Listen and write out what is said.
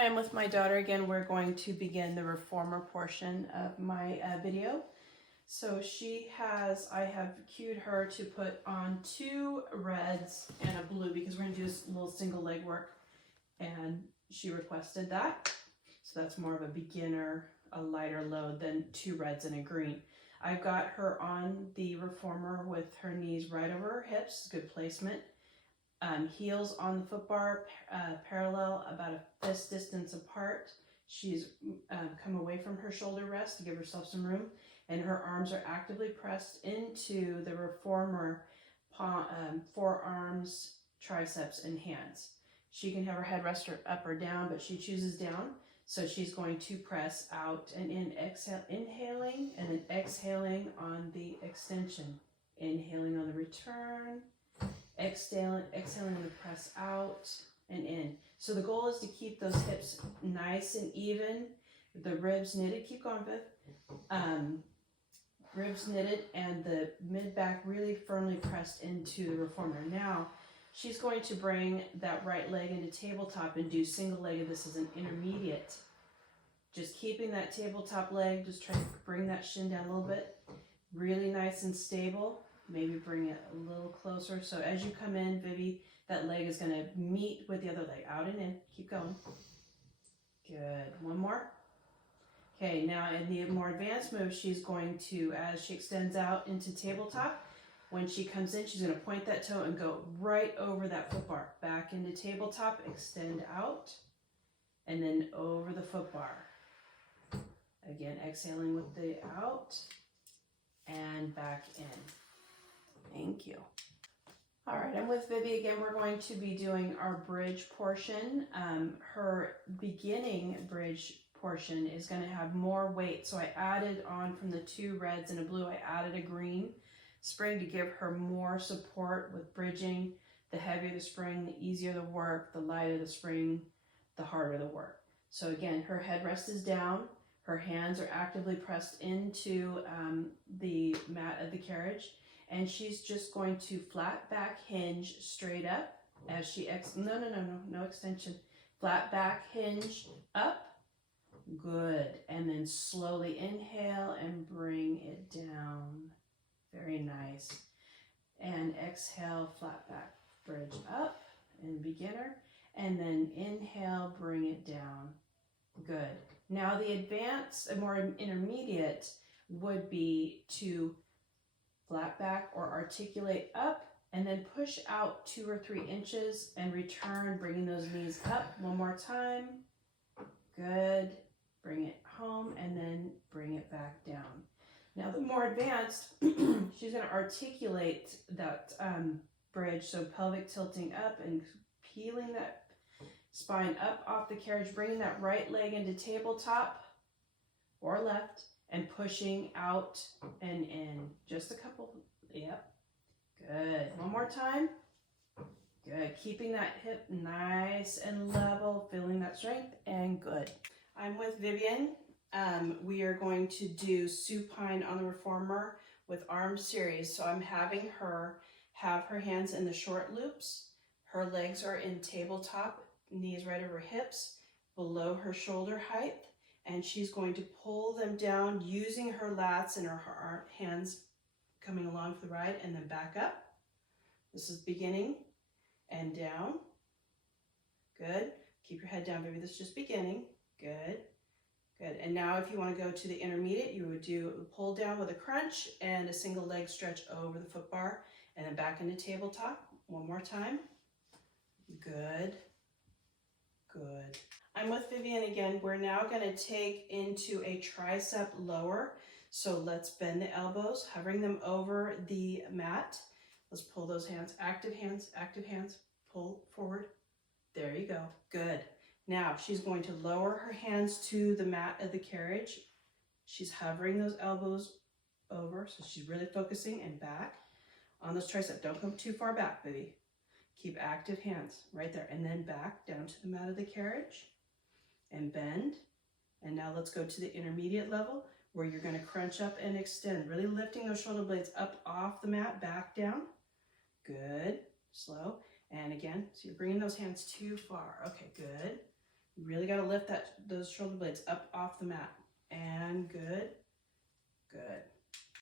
Hi, I'm with my daughter again. We're going to begin the reformer portion of my video. So I have cued her to put on 2 reds and a blue because we're going to do a little single leg work, and she requested that. So that's more of a beginner, a lighter load than 2 reds and a green. I've got her on the reformer with her knees right over her hips, good placement. Heels on the foot bar, parallel, about a fist distance apart. She's come away from her shoulder rest to give herself some room, and her arms are actively pressed into the reformer, forearms, triceps, and hands. She can have her head rest up or down, but she chooses down. So she's going to press out and in, exhale, inhaling, and then exhaling on the extension. Inhaling on the return. Exhaling on the press out and in. So the goal is to keep those hips nice and even, the ribs knitted. Keep going, Viv. Ribs knitted and the mid back really firmly pressed into the reformer. Now she's going to bring that right leg into tabletop and do single legged. This is an intermediate. Just keeping that tabletop leg, just try to bring that shin down a little bit. Really nice and stable. Maybe bring it a little closer. So as you come in, Vivi, that leg is going to meet with the other leg. Out and in. Keep going. Good. One more. Okay, now in the more advanced move, she's going to, as she extends out into tabletop, when she comes in, she's going to point that toe and go right over that foot bar. Back into tabletop, extend out, and then over the foot bar. Again, exhaling with the out, and back in. Thank you. All right, I'm with Vivi again. We're going to be doing our bridge portion. Her beginning bridge portion is going to have more weight. So I added on from the 2 reds and a blue, I added a green spring to give her more support with bridging. The heavier the spring, the easier the work. The lighter the spring, the harder the work. So again, her headrest is down. Her hands are actively pressed into the mat of the carriage. And she's just going to flat back hinge straight up as she no extension. Flat back hinge up. Good. And then slowly inhale and bring it down. Very nice. And exhale, flat back bridge up in beginner. And then inhale, bring it down. Good. Now the advanced, more intermediate would be to flat back or articulate up and then push out 2 or 3 inches and return, bringing those knees up. One more time. Good. Bring it home and then bring it back down. Now the more advanced, she's going to articulate that bridge, so pelvic tilting up and peeling that spine up off the carriage, bringing that right leg into tabletop or left, and pushing out and in. Just a couple. Yep. Good. One more time. Good. Keeping that hip nice and level, feeling that strength, and good. I'm with Vivian. We are going to do supine on the reformer with arm series. So I'm having her have her hands in the short loops. Her legs are in tabletop, knees right over hips, below her shoulder height. And she's going to pull them down using her lats and her hands coming along for the ride, and then back up. This is beginning and down. Good. Keep your head down, baby. This is just beginning. Good. Good. And now if you want to go to the intermediate, you would do a pull down with a crunch and a single leg stretch over the foot bar, and then back into tabletop. One more time. Good. Good. I'm with Vivian again. We're now going to take into a tricep lower. So let's bend the elbows, hovering them over the mat. Let's pull those hands, active hands, pull forward. There you go. Good. Now she's going to lower her hands to the mat of the carriage. She's hovering those elbows over, so she's really focusing, and back on those triceps. Don't come too far back, baby. Keep active hands right there, and then back down to the mat of the carriage and bend. And now let's go to the intermediate level where you're going to crunch up and extend, really lifting those shoulder blades up off the mat, back down. Good. Slow. And again, so you're bringing those hands too far. Okay, good. You really got to lift those shoulder blades up off the mat. And good.